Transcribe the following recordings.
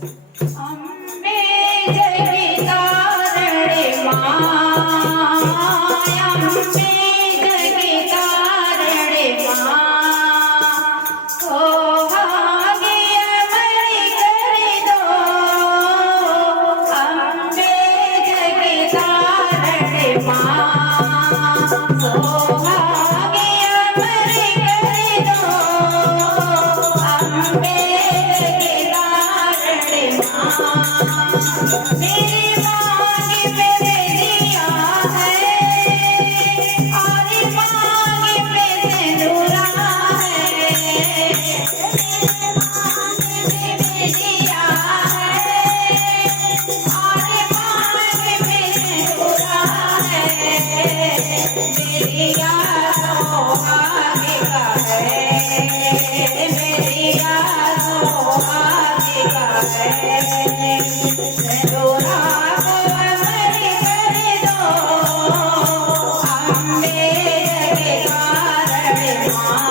अम्बे जगदारणे माँ, अम्बे जगदारणे माँ, ओ भाग्य अमर कर दो। अम्बे जगदारणे माँ, ओ भाग्य अमर कर दो। अम्बे मेरे मांग में दिया है और मांग में सिंदूरा है। मेरे मांग में दिया है और मांग में सिंदूरा है। मेरी यादों आगे का है, मेरी यादों आगे का है। सिंदूरा को अमर कर दो। अम्बे जगदारणे माँ,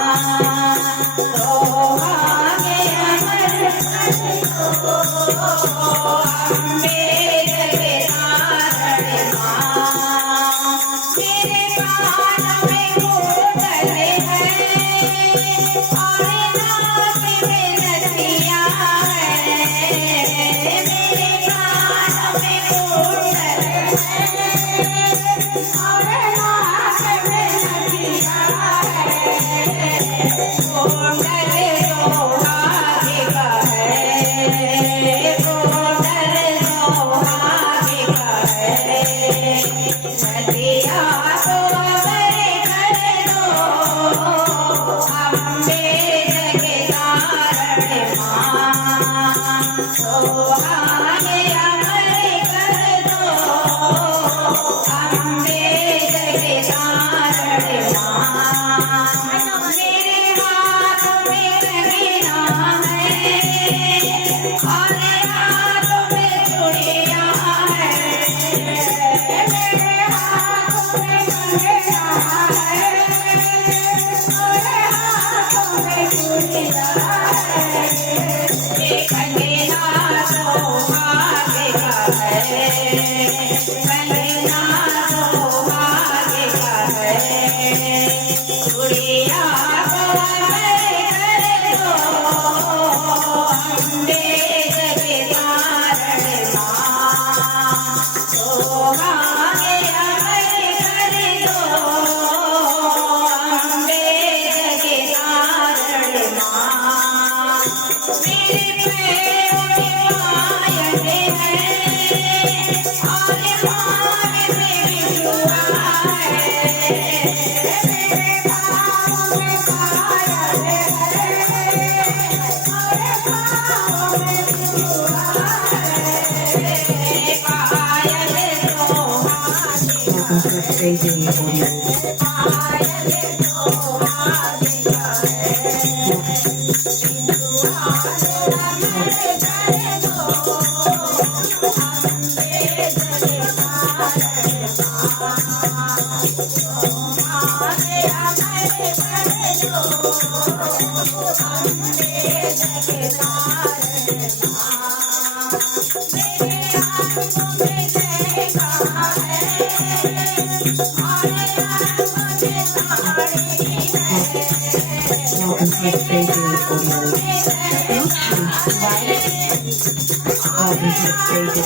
तो भाग्य अमर कर दो। अम्बे जगदारणे माँ, मेरे कान में कुंडल है और नाक में नथिया है। मेरे कान में कुंडल है और नाक में नथिया है। कुंडल तो भाग्य का है, कुंडल तो भाग्य का है। नदिया तो अमर कर दो। अम्बे जगदारणे माँ, तो भाग्य अमर कर दो। अम्बे जगदारणे माँ, मेरे हाथ में कंगना है और हाथ में चूड़ियाँ है। मेरे हाथ में कंगना है और हाथ में चूड़ियाँ है। ये कंगना तो भाग्य का है, कंगना तो भाग्य का है। चूड़ियाँ को अमर कर दो। अम्बे जगदारणे माँ, तो भाग्य अमर कर दो। अम्बे जगदारणे माँ, मेरे पैरों में पायल है और मांग में बिछुआ है। मेरे पाँव में पायल है और पाँव में बिछुआ है। पायल तो भाग्य का है, पायल तो भाग्य का है। सिंदूरा तो अमर कर दो। अम्बे जगदारणे माँ, तो भाग्य अमर कर दो। अम्बे जगदारणे माँ, मेरे आंखों में जय का है और आंखों में sari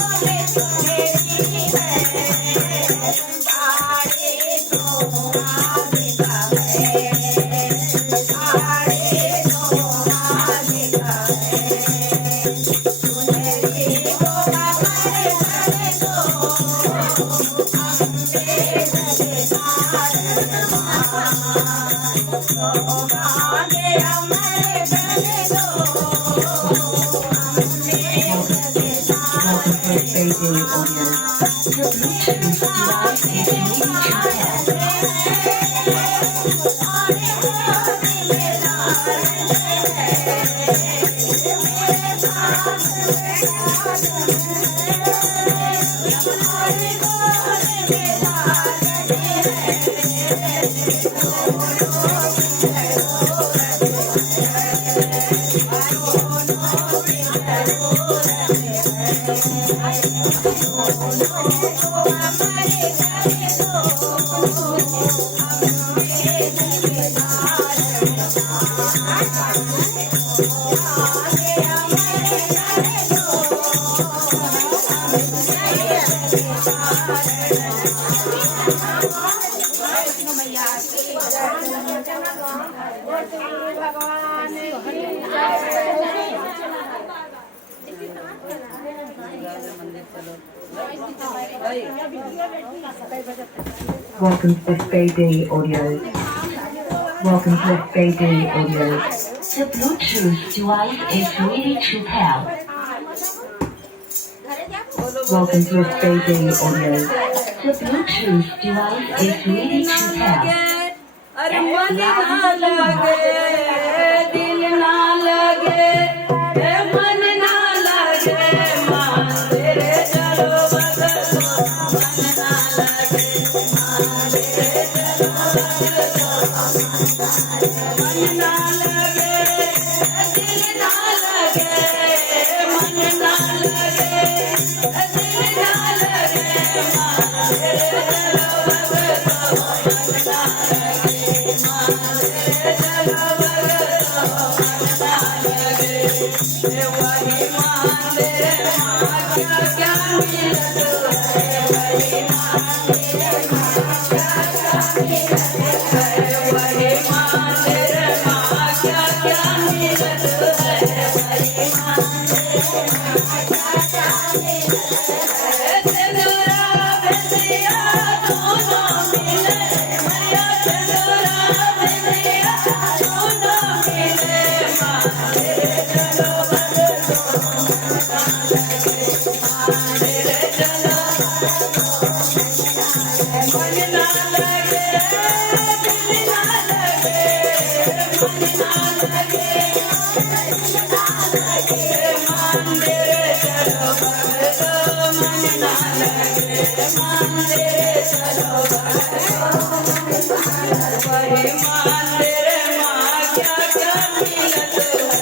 Welcome to FBD Audio. Welcome to FBD Audio. The Bluetooth device is ready to pair. Welcome to FBD Audio. The Bluetooth device is ready to pair. अरे मन ना लगे दिल ना लगे मन ना लगे मान तेरे चलो बदलो मन ना लगे मान तेरे चलो बदलो मन ना लगे दिल ना लगे मन ना लगे दिल ना लगे मान तेरे चलो बदलो मन ना लगे वही मान मेरे माँ क्या क्या मिलत है वही मान मेरे माँ क्या क्या मिलत है वही मान मेरे माँ क्या क्या मिलत है वही मान मेरे माँ क्या क्या मिलत है चंदूरा बिंदिया दोनों मिले मैया चंदूरा बिंदिया दोनों मिले माँ तेरे चलो मन ना लगे दिल ना लगे मन ना लगे मान मेरे चलो बदलो मन ना लगे मान मेरे चलो बदलो वही मान मेरे माँ क्या क्या मिलत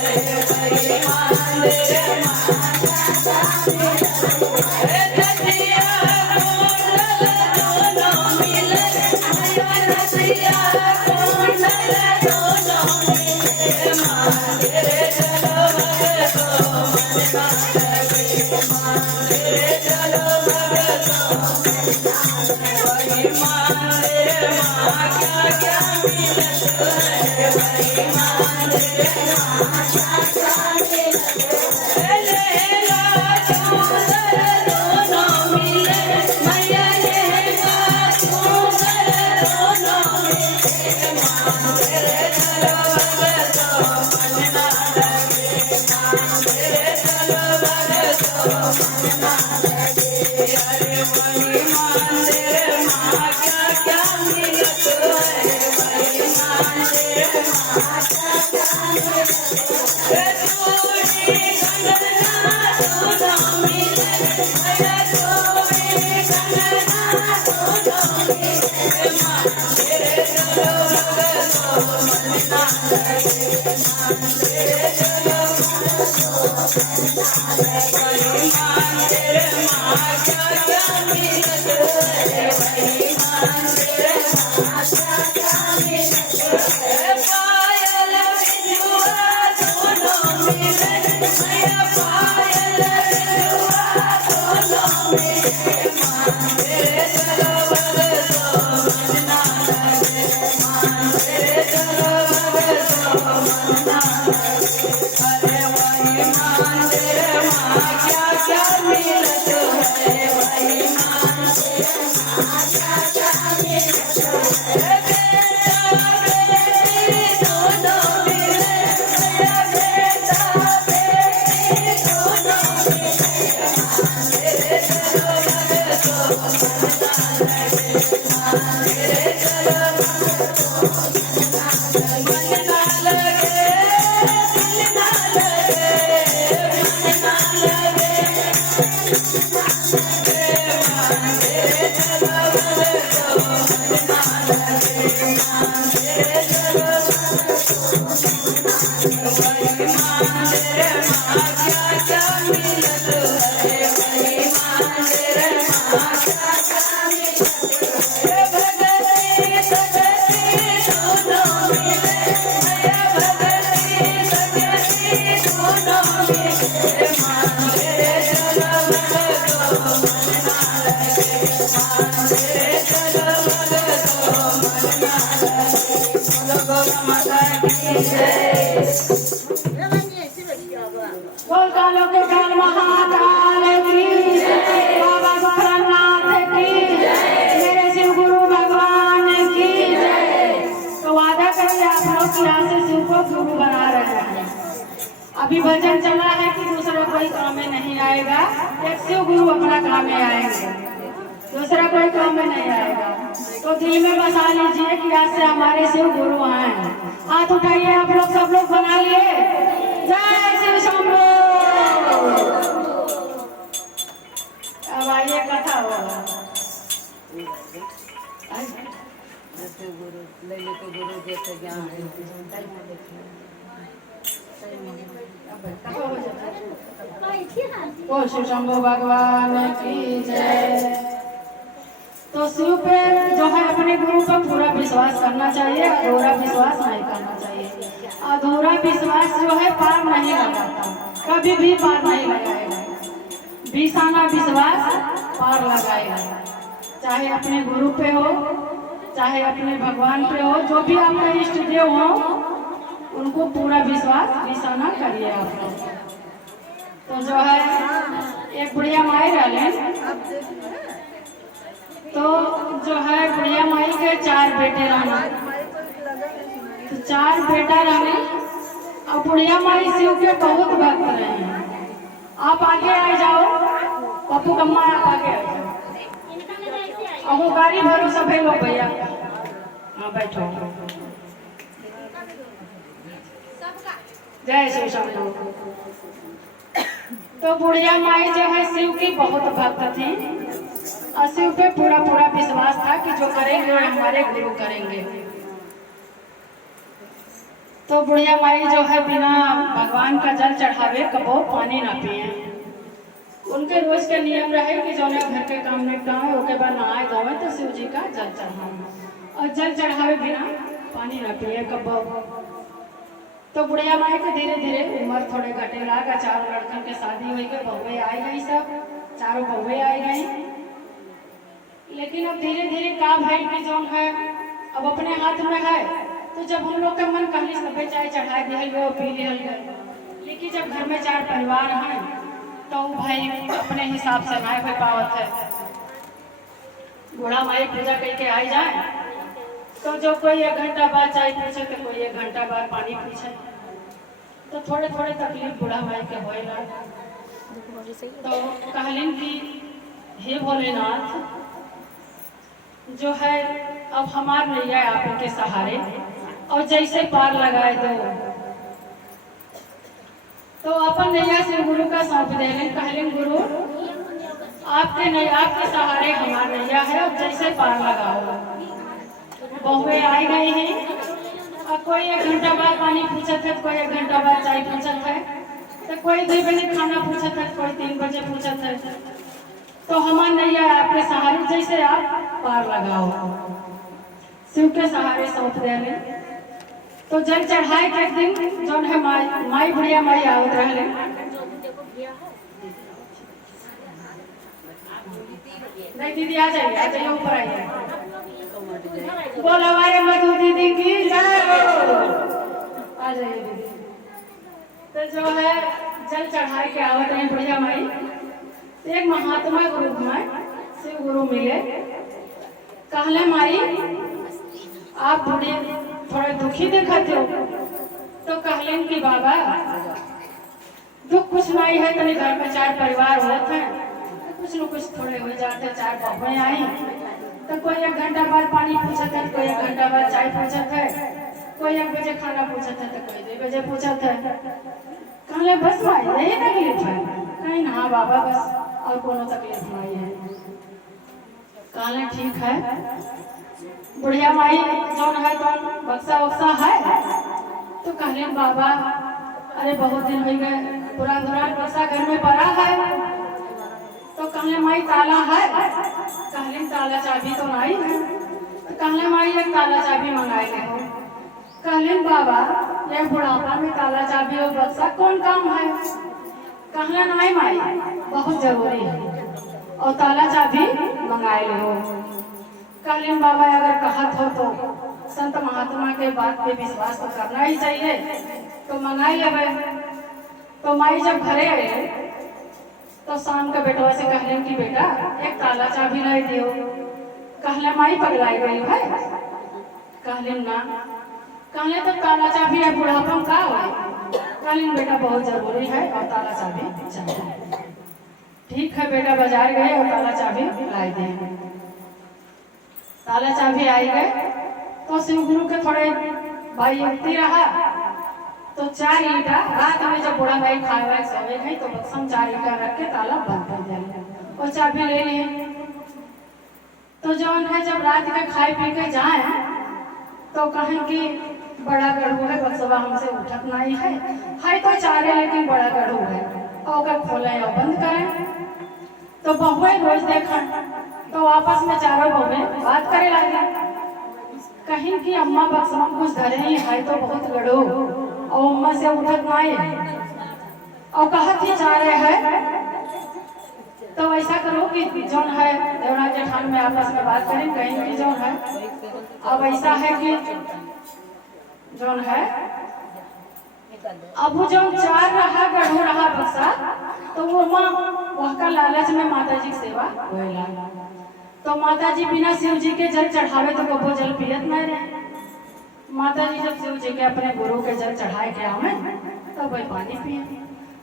है वही मान मेरे माँ क्या क्या मिलत है रसिया कुंडल दोनों मिले मैया रसिया कुंडल दोनों मिले मान तेरे चलो बदलो मन ना लगे मान तेरे चलो बदलो वही मान मेरे माँ क्या क्या मिलत है वही मान मेरे माँ क्या क्या मिलत है लहंगा चूदर दोनों मिले मैया लहंगा चूदर दोनों मिले मान तेरे चलो बदलो मन ना लगे मान तेरे चलो बदलो मन ना लगे अरे वही मान मेरे माँ क्या क्या मिलत है वही मान मेरे माँ क्या क्या मिलत है चूड़ी कंगना दोनों मिले मैया चूड़ी कंगना दोनों मिले मान तेरे चलो बदलो मन ना लगे मान तेरे चलो बदलो वही मान तेरे माँ क्या क्या मिलत है वही मान तेरे माँ क्या क्या मिलत है पायल बिजुआ दोनों मिले मैया पायल बिजुआ दोनों मिले मान तेरे चलो बदलो मन ना लगे मान तेरे चलो बदलो मन ना लगे अरे वही मान तेरे माँ क्या क्या मिलत है वही मान तेरे माँ क्या क्या मिलत है बेटा बेटी दोनों मिले मैया बेटा बेटी दोनों मिले मान तेरे चलो बदलो मन ना लगे मान तेरे चलो बदलो मन ना लगे दिल ना लगे मन ना लगे मान तेरे चलो बदलो मन ना लगे मान तेरे चलो वही मान मेरे माँ क्या क्या मिलत है वही मान अभी भजन चला है कि दूसरा कोई काम में नहीं आएगा, एक शिव गुरु अपना काम में आएंगे, दूसरा कोई काम में नहीं आएगा। तो दिल में बसा लीजिए कि आज से हमारे शिव गुरु हैं। हाथ उठाइए आप लोग, सब लोग बना लिए। जय शिव शंभो। अब आइए कथा होगा। गुरु जैसे ज्ञान ओ शिव शंभो भगवान की जय। तो शिव पे जो है अपने गुरु पर पूरा विश्वास करना चाहिए, अधूरा विश्वास नहीं करना चाहिए। अधूरा विश्वास जो है पार नहीं लगाता, कभी भी पार नहीं लगाएगा। बीसाना विश्वास पार लगाएगा, चाहे अपने गुरु पे हो, चाहे अपने भगवान पे हो, जो भी आपका इष्ट देव हो, उनको पूरा विश्वास बीसाना करिए आप लोग। तो जो है एक बुढ़िया माई रहे, तो जो है बुढ़िया माई के 4 बेटे रहने, तो 4 बेटा रहने और बुढ़िया माई शिव के बहुत भक्त रहे। आप आगे आ जाओ पप्पू कम्मा, आप आगे आ जाओ। अब गाड़ी भरो सभी लोग भैया, हाँ बैठो। जय शिव शंभो। तो बुढ़िया माई जो है शिव की बहुत भक्त थी और शिव पे पूरा पूरा विश्वास था कि जो करेंगे वो हमारे गुरु करेंगे। तो बुढ़िया माई जो है बिना भगवान का जल चढ़ावे कबो पानी ना पिए। उनके रोज के नियम रहे कि जो घर के काम निपटाए उसके बाद नहाए धोए तो शिव जी का जल चढ़ाए और जल चढ़ावे बिना पानी ना पिए कबो। तो बुढ़िया माई के धीरे धीरे उम्र थोड़े घटे लगा, 4 लड़कन के शादी हुई गई, बहुएं आई गई, सब 4 बहुएं आई गई। लेकिन अब धीरे धीरे का भाई की जो है अब अपने हाथ में है, तो जब हम लोग का मन कहली सब चाय चढ़ा दिया गए पी लिया गए, लेकिन जब घर में 4 परिवार हैं तो भाई अपने हिसाब से नहीं हो पावत है। बूढ़ा माई पूजा करके आई जाए तो जो कोई 1 घंटा बाद चाय पूछे तो कोई 1 घंटा बाद पानी पूछे, तो थोड़े थोड़े तकलीफ बूढ़ा माई के होएला। तो कहलिन कि हे भोलेनाथ, जो है अब हमार नैया आप के सहारे और जैसे पार लगाए तो अपन नैया से गुरु का सौंप देने। कहलिन गुरु आपके नैया, आपके सहारे हमार नैया है, अब जैसे पार लगाओ। बहुएं आई गई हैं और कोई 1 घंटा बाद पानी पूछत है, कोई 1 घंटा बाद चाय पूछत है, तो कोई 2 बजे खाना पूछत है, कोई 3 बजे पूछत है। तो हमार नैया आपके सहारे जैसे आप पार लगाओ। शिव के सहारे सौंप देने। तो जल चढ़ाए के एक दिन जो है माई बुढ़िया माई आवत रहे, नहीं दीदी आ जाइए ऊपर आइए। बोलो हमारे मधु दीदी की जय हो। आ जाइए दीदी। तो जो है जल चढ़ाए के आवत रहे बुढ़िया माई, एक महात्मा गुरु में शिव गुरु मिले। कहले माई आप बूढ़े थोड़े दुखी दिखते हो। तो कहलेन कि बाबा दुख कुछ नहीं है, तनी घर में 4 परिवार होते हैं, कुछ न कुछ थोड़े हो जाते। 4 बहुएं आई तो कोई 1 घंटा बाद पानी पूछत है, कोई 1 घंटा बाद चाय पूछत है, कोई 1 बजे खाना पूछत है, तो कोई 2 बजे पूछत है। कहले बस भाई यही तकलीफ है? कहीं ना हाँ बाबा बस और कोनो तकलीफ नहीं है। कहले ठीक है। बुढ़िया माई जौन है तो बक्सा वक्सा है, तो कहले बाबा अरे बहुत दिन हो गए, पूरा धुरा बक्सा घर में पड़ा है। तो कहले माई ताला है? कहले ताला चाबी तो नहीं है। तो कहले माई एक ताला चाबी मंगाए हो। कहले बाबा ये बुढ़ापा में ताला चाबी और बक्सा कौन काम है? कहले नहीं माई बहुत जरूरी है और ताला चाबी मंगाए हो। कहले बाबा अगर कहत हो तो संत महात्मा के बात पे विश्वास तो करना ही चाहिए, तो मंगाई लेवे। तो माई जब घरे आए तो शाम के बेटवा से कहले कि बेटा एक ताला चाबी लाई दियो। कहले माई पगलाई गई है? कहले ना। कहले तो ताला चाबी है बुढ़ापा का हो? कालीन बेटा बहुत जरूरी है और ताला चाबी चाहिए। ठीक है बेटा बाजार गए और ताला चाबी लाई दिए। ताला चाबी आई गए तो शिव गुरु के थोड़े भाई युक्ति रहा तो 4 ईंटा रात में जब बूढ़ा भाई खाए सोए गए तो बक्सम 4 ईंटा रख के ताला बंद कर दिया और चाबी ले लिए। तो जौन है जब रात के खाए पी के जाए तो कहें कि बड़ा गढ़ू है बक्सवा हमसे उठत नहीं है तो चारे लेकिन बड़ा गढ़ू है और खोले और बंद करें। तो बहुए रोज देखा तो आपस में चारों बहुए बात करे लगे कहीं कि अम्मा बक्सवा कुछ धरे ही है तो बहुत गढ़ू और अम्मा से उठत नहीं और कहत ही चारे है। तो ऐसा करो कि जौन है देवराज जेठान में आपस में बात करें कहीं कि जौन है अब ऐसा है कि जौन है अब वो जौन 4 रहा गढ़ू रहा बक्सा तो वो माँ वह का लालच में माता जी की सेवा होएला। तो माता जी बिना शिव जी के जल चढ़ावे तो कबो जल पियत नहीं रहे। माता जी जब शिव जी के अपने गुरु के जल चढ़ाए के आवे तब वही पानी पिए।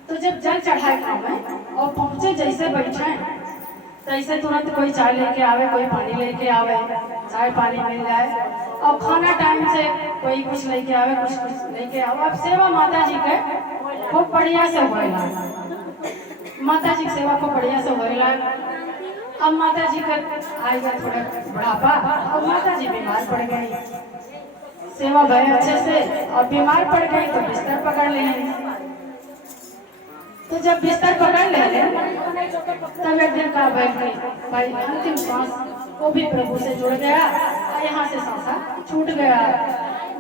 तो जब जल चढ़ाए के आवे और पहुंचे जैसे बैठे तैसे तुरंत कोई चाय लेके आवे कोई पानी लेके आवे चाय पानी मिल जाए और खाना टाइम से कोई कुछ लेके आवे कुछ लेके आवे। अब सेवा माता जी के खूब बढ़िया से होएला। माता जी की सेवा खूब बढ़िया से होएला। अब माता जी का आई गया थोड़ा बुढ़ापा और माता जी बीमार पड़ गई। सेवा भय अच्छे से और बीमार पड़ गई तो बिस्तर पकड़ ले। तो जब बिस्तर पकड़ ले तब एक दिन का भाई अंतिम सांस वो भी प्रभु से जुड़ गया और यहाँ से सांसा छूट गया।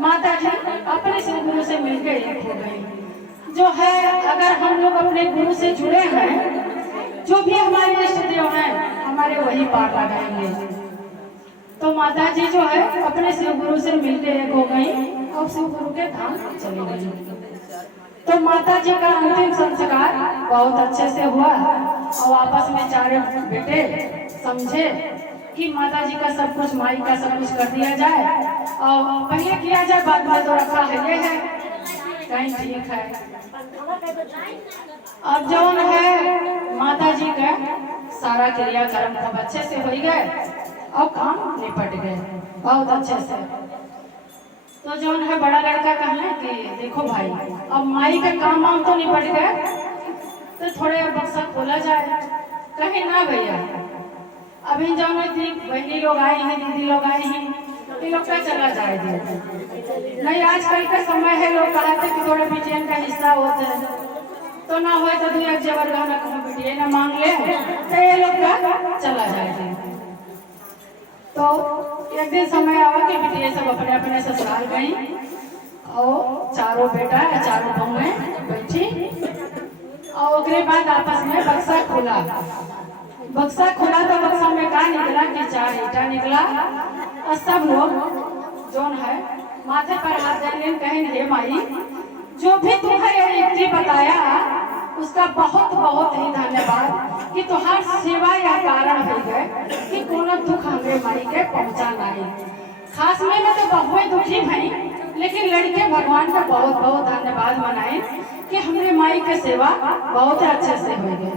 माता जी अपने शिव गुरु से मिलकर एक हो गई। जो है अगर हम लोग अपने गुरु से जुड़े हैं जो भी हमारे इष्ट देव हैं हमारे वही पार लगाएंगे। तो माता जी जो है अपने शिव गुरु से मिलकर एक हो गई और शिव गुरु के धाम चली गई। तो माता जी का अंतिम संस्कार बहुत अच्छे से हुआ और आपस में चारों बेटे समझे कि माता जी का सब कुछ माई का सब कुछ कर दिया जाए और पहले किया जाए बाद में तो रखा है ये है कहीं ठीक है। अब जौन है माता जी का सारा क्रियाक्रम खूब अच्छे से हो गए और काम निपट गए बहुत अच्छे से। तो जौन है बड़ा लड़का कहना कि देखो भाई अब माई का काम वाम तो निपट गए तो थोड़े बक्सा खोला जाए। कहीं ना भैया अभी जौन थी बहनी लोग आई हैं दीदी लोग आई हैं ये लोग का चला जाए नहीं। आजकल का समय है लोग कहते कि थोड़े बिटियन का हिस्सा होता है तो ना हो तो 2 एक जेवर गहना को बिटिया ना मांग ले तो ये लोग का चला जाए। तो एक दिन समय आवा कि बिटिया सब अपने अपने ससुराल गई और चारों बेटा या चारों बहुएं बैठी और उसके बाद आपस में बक्सा खुला। बक्सा खुला तो बक्सा में क्या निकला कि 4 ईंटा निकला और सब लोग जोन है माथे पर हाथ डालने कहें हे माई जो भी तुम्हें युक्ति बताया उसका बहुत बहुत ही धन्यवाद कि तुम्हार सेवा या कारण हो गए कि कोनो दुख हमें माई के पहुंचा नहीं। खास में तो बहुएं दुखी भई लेकिन लड़के भगवान का बहुत बहुत धन्यवाद मनाए कि हमने माई के सेवा बहुत अच्छे से हो गए।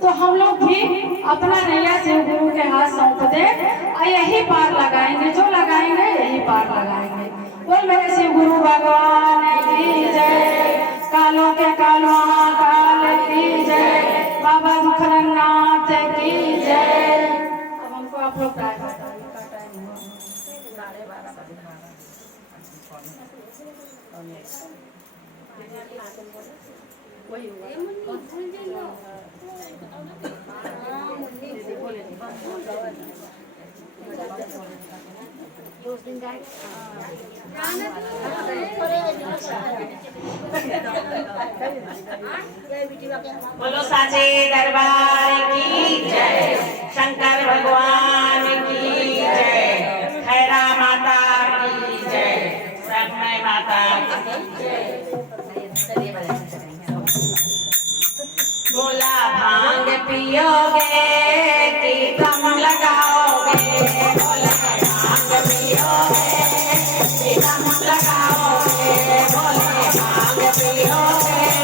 तो हम लोग भी अपना नैया शिव गुरु के हाथ सौंप दे और यही पार लगाएंगे जो लगाएंगे यही पार लगाएंगे। बोल मेरे शिव गुरु भगवान की जय। कालों के कालवा काल की जय। बाबा दुखरंगनाथ की जय। अब हमको आप लोग टाइम वही बोलो साचे दरबार की जय। शंकर भगवान की जय। खैरा माता की जय। समय माता की जय। बोला भांग पियोगे कि कम लगाओगे। बोला भांग पियोगे कि कम लगाओगे। बोले भांग पियोगे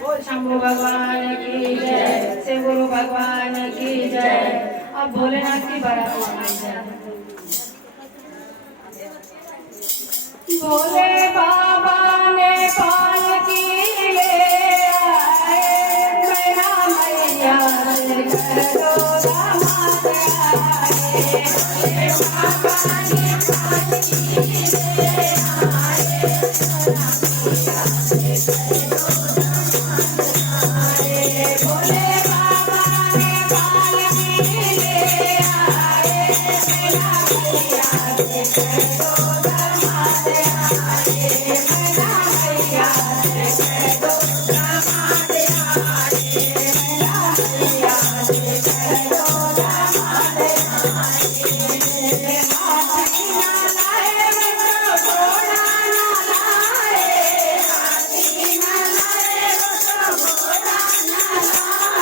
बोल शंभू भगवान की जय, शिव गुरु भगवान की जय। अब भोलेनाथ की बारात मनाई जाए। भोले बाबा ने पालकी ले आए, मैया मैया से कर दो दामाद आए। भोले बाबा ने पालकी ले आए, मैया मैया से कर दो दामाद आए। भोले बाबा ने पालकी ले आए, मैया मैया से कर